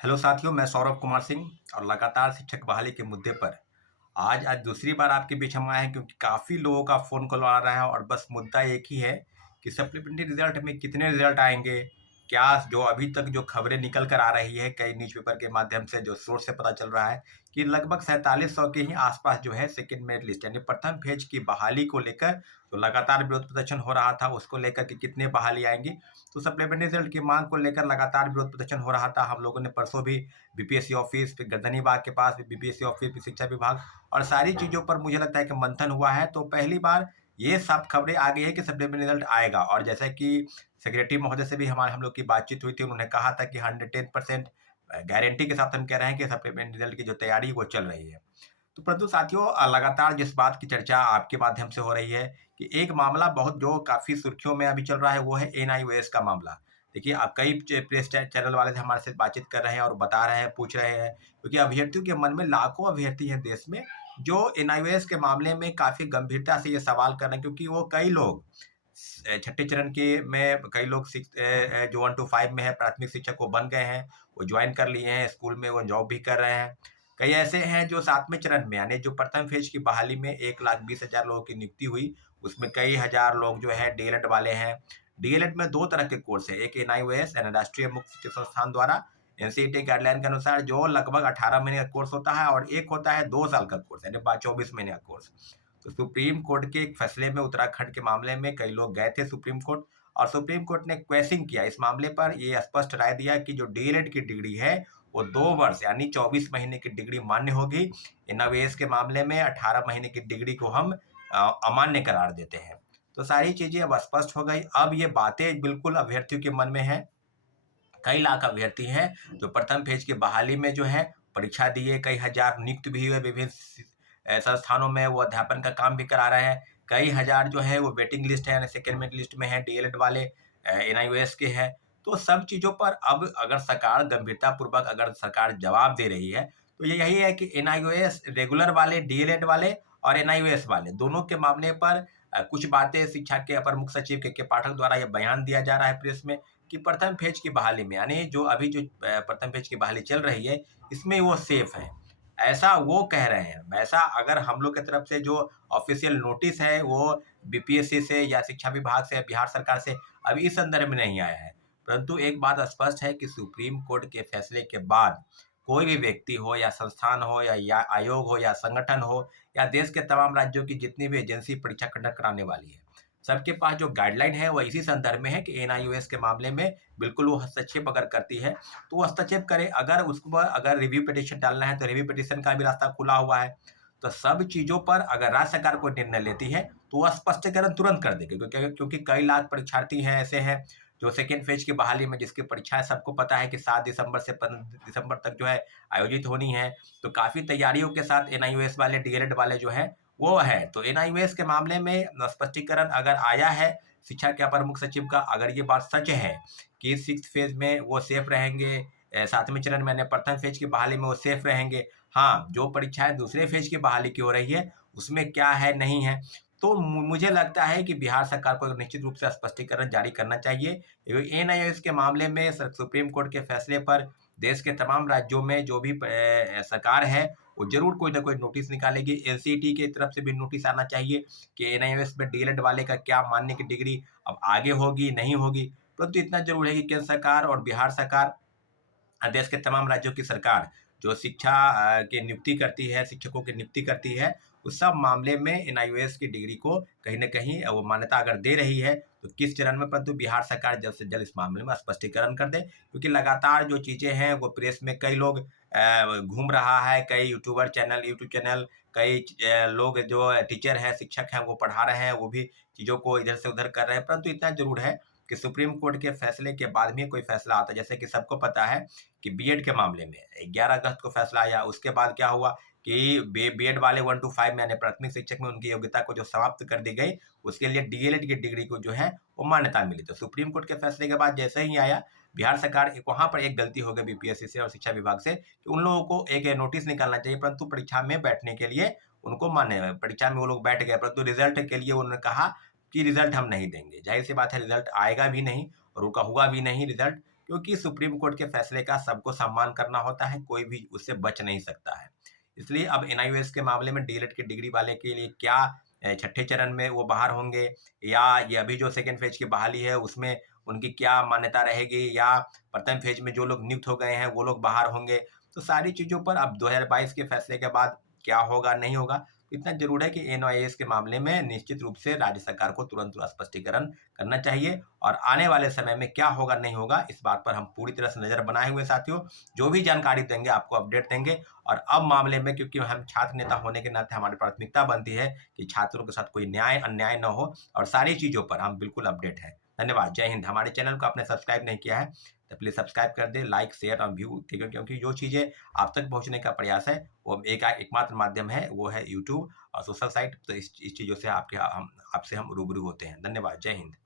Hello साथियों, मैं सौरभ कुमार सिंह और लगातार शिक्षक बहाली के मुद्दे पर आज दूसरी बार आपके बीच हम आए हैं, क्योंकि काफ़ी लोगों का फ़ोन कॉल आ रहा है और बस मुद्दा एक ही है कि सप्लीमेंट्री रिजल्ट में कितने रिजल्ट आएंगे। क्या जो अभी तक जो खबरें निकल कर आ रही है कई न्यूज़पेपर के माध्यम से, जो सोर्स से पता चल रहा है कि लगभग 4700 के ही आसपास जो है सेकंड मेरिट लिस्ट यानी प्रथम फेज की बहाली को लेकर जो लगातार विरोध प्रदर्शन हो रहा था, उसको लेकर के कितने बहाली आएंगी। तो सप्लीमेंट्री रिजल्ट की मांग को लेकर लगातार विरोध प्रदर्शन हो रहा था। हम लोगों ने परसों भी बीपीएससी ऑफिस, फिर गर्दनी बाग के पास भी बीपीएससी ऑफिस, फिर शिक्षा विभाग और सारी चीज़ों पर मुझे लगता है कि मंथन हुआ है। तो पहली बार ये सब खबरें आ गई है कि सप्लीमेंट्री रिजल्ट आएगा, और जैसा कि सेक्रेटरी महोदय से भी हम लोग की बातचीत हुई थी, उन्होंने कहा था कि 110% गारंटी के साथ हम कह रहे हैं कि सप्लीमेंट्री रिजल्ट की जो तैयारी वो चल रही है। तो परंतु साथियों, लगातार जिस बात की चर्चा आपके माध्यम से हो रही है कि एक मामला बहुत जो काफ़ी सुर्खियों में अभी चल रहा है, वो है एनआईओएस का मामला। देखिए, अब कई प्रेस चैनल वाले से हमारे साथ बातचीत कर रहे हैं और बता रहे हैं, पूछ रहे हैं, क्योंकि अभ्यर्थियों के मन में लाखों अभ्यर्थी हैं देश में जो एनआईओएस के मामले में काफ़ी गंभीरता से ये सवाल कर रहे हैं, क्योंकि वो कई लोग छठे चरण के में कई लोग जो 1 to 5 में है प्राथमिक शिक्षक वो बन गए हैं, वो ज्वाइन कर लिए हैं, स्कूल में वो जॉब भी कर रहे हैं। कई ऐसे हैं जो 7वें चरण में यानी जो प्रथम फेज की बहाली में 1,20,000 लोगों की नियुक्ति हुई, उसमें कई हजार लोग जो है डीएलएड वाले हैं। डीएलएड में 2 तरह के कोर्स है, एक एनआईओएस यानी राष्ट्रीय मुक्त शिक्षक संस्थान द्वारा एनसीईटी गाइडलाइन के अनुसार जो लगभग 18 महीने का कोर्स होता है, और एक होता है 2 साल का कोर्स यानी 24 महीने का कोर्स। तो सुप्रीम कोर्ट के एक फैसले में उत्तराखंड के मामले में कई लोग गए थे सुप्रीम कोर्ट, और सुप्रीम कोर्ट ने क्वेश्चन किया इस मामले पर, ये स्पष्ट राय दिया कि जो डीएलएड की डिग्री है वो 2 वर्ष यानी 24 महीने की डिग्री मान्य होगी। एनआईओएस के मामले में 18 महीने की डिग्री को हम अमान्य करार देते हैं। तो सारी चीजें अब स्पष्ट हो गई। अब ये बातें बिल्कुल अभ्यर्थियों के मन में है। कई लाख अभ्यर्थी हैं जो प्रथम फेज की बहाली में जो है परीक्षा दिए, कई हजार नियुक्त भी हुए विभिन्न संस्थानों में, वो अध्यापन का काम भी करा रहे हैं। कई हजार जो है वो वेटिंग लिस्ट है यानी सेकेंड मेरिट लिस्ट में है, डीएलएड वाले एनआईओएस के हैं। तो सब चीजों पर अब अगर सरकार गंभीरता पूर्वक अगर सरकार जवाब दे रही है, तो ये यही है कि एनआईओएस रेगुलर वाले, डीएलएड वाले और एनआईओएस वाले दोनों के मामले पर कुछ बातें शिक्षा के अपर मुख्य सचिव के पाठक द्वारा यह बयान दिया जा रहा है प्रेस में कि प्रथम फेज की बहाली में यानी जो अभी जो प्रथम फेज की बहाली चल रही है, इसमें वो सेफ है, ऐसा वो कह रहे हैं। वैसा अगर हम लोग की तरफ से जो ऑफिशियल नोटिस है वो बीपीएससी से या शिक्षा विभाग से या बिहार सरकार से अभी इस संदर्भ में नहीं आया है। परंतु एक बात स्पष्ट है कि सुप्रीम कोर्ट के फैसले के बाद कोई भी व्यक्ति हो या संस्थान हो या आयोग हो या संगठन हो या देश के तमाम राज्यों की जितनी भी एजेंसी परीक्षा कंडक्ट कराने वाली है, सबके पास जो गाइडलाइन है वो इसी संदर्भ में है कि एनआईओएस के मामले में बिल्कुल वो हस्तक्षेप अगर करती है तो वो हस्तक्षेप करे। अगर उसको अगर रिव्यू पिटिशन डालना है तो रिव्यू पिटिशन का भी रास्ता खुला हुआ है। तो सब चीजों पर अगर राज्य सरकार कोई निर्णय लेती है तो वह स्पष्टीकरण तुरंत कर देगी, क्योंकि कई लाख परीक्षार्थी हैं ऐसे हैं जो सेकेंड फेज की बहाली में जिसकी परीक्षाएं सबको पता है कि 7 दिसंबर से 15 दिसंबर तक जो है आयोजित होनी है। तो काफी तैयारियों के साथ एनआईओएस वाले, डीएलएड वाले जो है वो है। तो एनआईओएस के मामले में स्पष्टीकरण अगर आया है शिक्षा के अपर मुख्य सचिव का, अगर ये बात सच है कि 6th फेज में वो सेफ रहेंगे, 7वें चरण में प्रथम फेज की बहाली में वो सेफ रहेंगे। हाँ, जो परीक्षाएं दूसरे फेज की बहाली की हो रही है उसमें क्या है नहीं है, तो मुझे लगता है कि बिहार सरकार को निश्चित रूप से स्पष्टीकरण जारी करना चाहिए। एनआईओएस के मामले में सुप्रीम कोर्ट के फैसले पर देश के तमाम राज्यों में जो भी सरकार है वो जरूर कोई ना कोई नोटिस निकालेगी। एनसीईटी की तरफ से भी नोटिस आना चाहिए कि एनआईओएस में डीएलएड वाले का क्या मानने की डिग्री अब आगे होगी नहीं होगी। परंतु इतना जरूर है कि केंद्र सरकार और बिहार सरकार, देश के तमाम राज्यों की सरकार जो शिक्षा की नियुक्ति करती है, शिक्षकों की नियुक्ति करती है, उस सब मामले में एनआईओएस की डिग्री को कहीं न कहीं वो मान्यता अगर दे रही है, तो किस चरण में, परंतु बिहार सरकार जल्द से जल्द इस मामले में स्पष्टीकरण कर दे। क्योंकि लगातार जो चीज़ें हैं वो प्रेस में कई लोग घूम रहा है, कई यूट्यूब चैनल, कई लोग जो टीचर हैं, शिक्षक हैं, वो पढ़ा रहे हैं, वो भी चीज़ों को इधर से उधर कर रहे हैं। परंतु इतना ज़रूर है कि सुप्रीम कोर्ट के फैसले के बाद में कोई फैसला आता है, जैसे कि सबको पता है कि बीएड के मामले में 11 अगस्त को फैसला आया। उसके बाद क्या हुआ कि बीएड वाले 1 to 5 में यानी प्राथमिक शिक्षक में उनकी योग्यता को जो समाप्त कर दी गई, उसके लिए डीएलएड की डिग्री को जो है वो मान्यता मिली। तो सुप्रीम कोर्ट के फैसले के बाद जैसे ही आया, बिहार सरकार वहां पर एक गलती हो गई बीपीएससी से और शिक्षा विभाग से कि उन लोगों को एक नोटिस निकालना चाहिए, परंतु परीक्षा में बैठने के लिए उनको मान्य, परीक्षा में वो लोग बैठ गए, परंतु रिजल्ट के लिए उन्होंने कहा कि रिजल्ट हम नहीं देंगे। जाहिर सी बात है रिजल्ट आएगा भी नहीं और उनका हुआ भी नहीं रिजल्ट। क्योंकि सुप्रीम कोर्ट के फैसले का सबको सम्मान करना होता है, कोई भी उससे बच नहीं सकता है। इसलिए अब एनआईओएस के मामले में डीएलएड की डिग्री वाले के लिए क्या छठे चरण में वो बाहर होंगे, या ये अभी जो सेकेंड फेज की बहाली है उसमें उनकी क्या मान्यता रहेगी, या प्रथम फेज में जो लोग नियुक्त हो गए हैं वो लोग बाहर होंगे। तो सारी चीज़ों पर अब 2022 के फैसले के बाद क्या होगा नहीं होगा, इतना जरूर है कि एनआईएएस के मामले में निश्चित रूप से राज्य सरकार को तुरंत स्पष्टीकरण करना चाहिए, और आने वाले समय में क्या होगा नहीं होगा इस बात पर हम पूरी तरह से नजर बनाए हुए साथियों, जो भी जानकारी देंगे आपको अपडेट देंगे। और अब मामले में क्योंकि हम छात्र नेता होने के नाते हमारी प्राथमिकता बनती है कि छात्रों के साथ कोई न्याय अन्याय न हो, और सारी चीजों पर हम बिल्कुल अपडेट है। धन्यवाद, जय हिंद। हमारे चैनल को आपने सब्सक्राइब नहीं किया है तो प्लीज सब्सक्राइब कर दे, लाइक शेयर और व्यू, क्योंकि जो चीजें आप तक पहुंचने का प्रयास है वो एकमात्र माध्यम है, वो है यूट्यूब और सोशल साइट। तो इस चीजों से आपसे हम रूबरू होते हैं। धन्यवाद, जय हिंद।